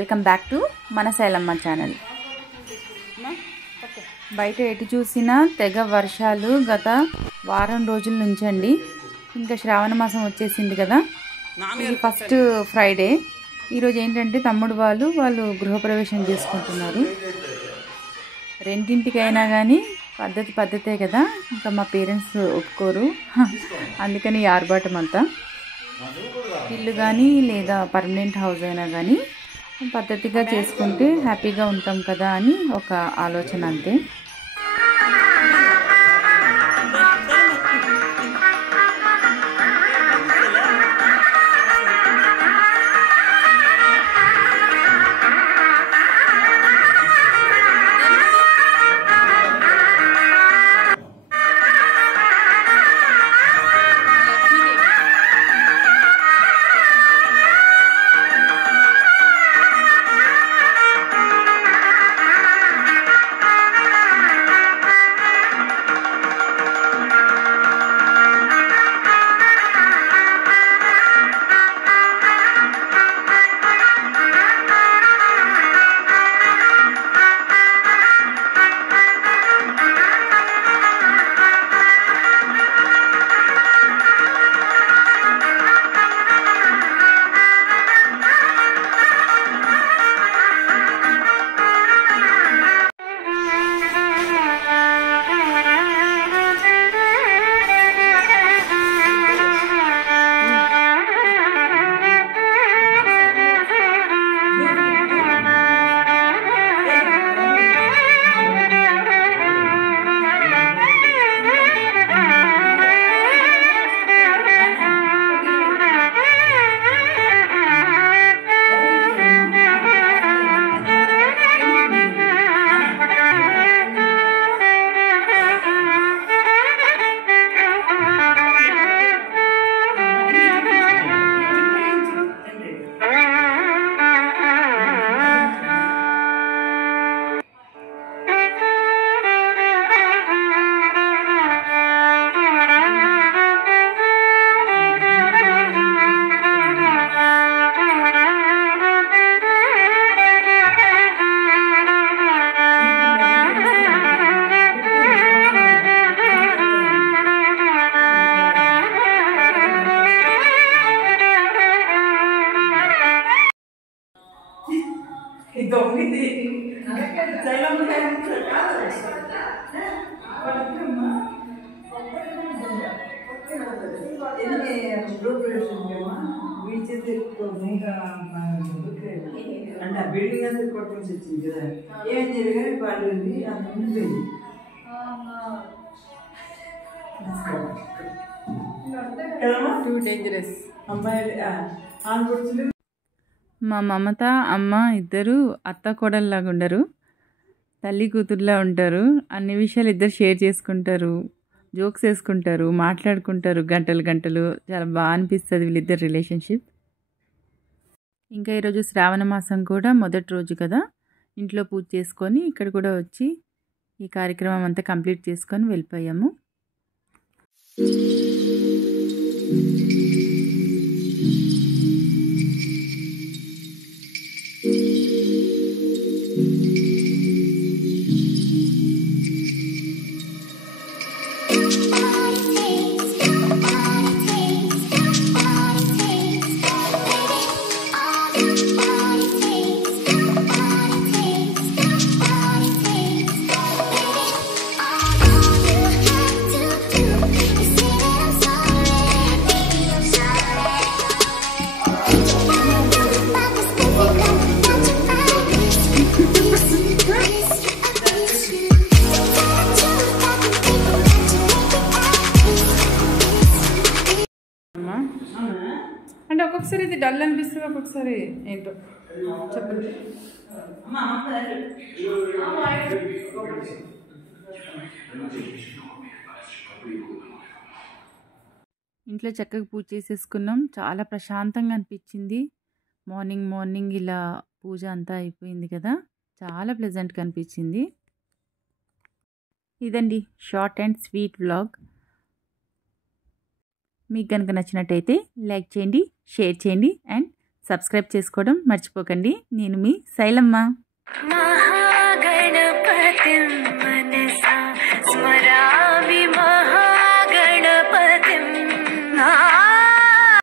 Welcome back to మన Shailamma channel. బయట ఎటు చూసినా తెగ వర్షాలు గత వారం రోజుల నుంచి అండి. ఇంకా శ్రావణ మాసం వచ్చేసింది కదా, ఇది ఫస్ట్ ఫ్రైడే. ఈరోజు ఏంటంటే తమ్ముడు వాళ్ళు గృహప్రవేశం చేసుకుంటున్నారు. రెండింటికైనా కానీ పద్ధతే కదా, ఇంకా మా పేరెంట్స్ ఒప్పుకోరు, అందుకని ఆర్భాటం అంతా. ఇల్లు కానీ లేదా పర్మనెంట్ హౌస్ అయినా కానీ పద్ధతిగా చేసుకుంటే హ్యాపీగా ఉంటాం కదా అని ఒక ఆలోచన అంతే. అంటే బిల్డింగ్ అంతా కొట్టుకొని వచ్చింది కదా, ఏం జరిగాయి పడింది అంత టూ డేంజరస్ అమ్మాయి ఆన్పుడుచులు. మా మమత అమ్మ ఇద్దరు అత్త కోడల్లాగా ఉండరు, తల్లి కూతుర్లా ఉంటారు. అన్ని విషయాలు ఇద్దరు షేర్ చేసుకుంటారు, జోక్స్ వేసుకుంటారు, మాట్లాడుకుంటారు గంటలు గంటలు. చాలా బాగా అనిపిస్తుంది వీళ్ళిద్దరు రిలేషన్షిప్. ఇంకా ఈరోజు శ్రావణ మాసం కూడా మొదటి రోజు కదా, ఇంట్లో పూజ చేసుకొని ఇక్కడ కూడా వచ్చి ఈ కార్యక్రమం అంతా కంప్లీట్ చేసుకొని వెళ్ళిపోయాము. అంటే ఒక్కొక్కసారి ఇది డల్ అనిపిస్తుంది, ఒక్కొక్కసారి ఏంటో చెప్పండి. ఇంట్లో చక్కగా పూజ చేసేసుకున్నాం, చాలా ప్రశాంతంగా అనిపించింది. మార్నింగ్ ఇలా పూజ అంతా అయిపోయింది కదా, చాలా ప్లెజెంట్గా అనిపించింది. ఇదండి షార్ట్ అండ్ స్వీట్ వ్లాగ్. మీకు కనుక నచ్చినట్టయితే లైక్ చేయండి, షేర్ చేయండి అండ్ సబ్స్క్రైబ్ చేసుకోవడం మర్చిపోకండి. నేను మీ శైలమ్మ. మహాగణపతిం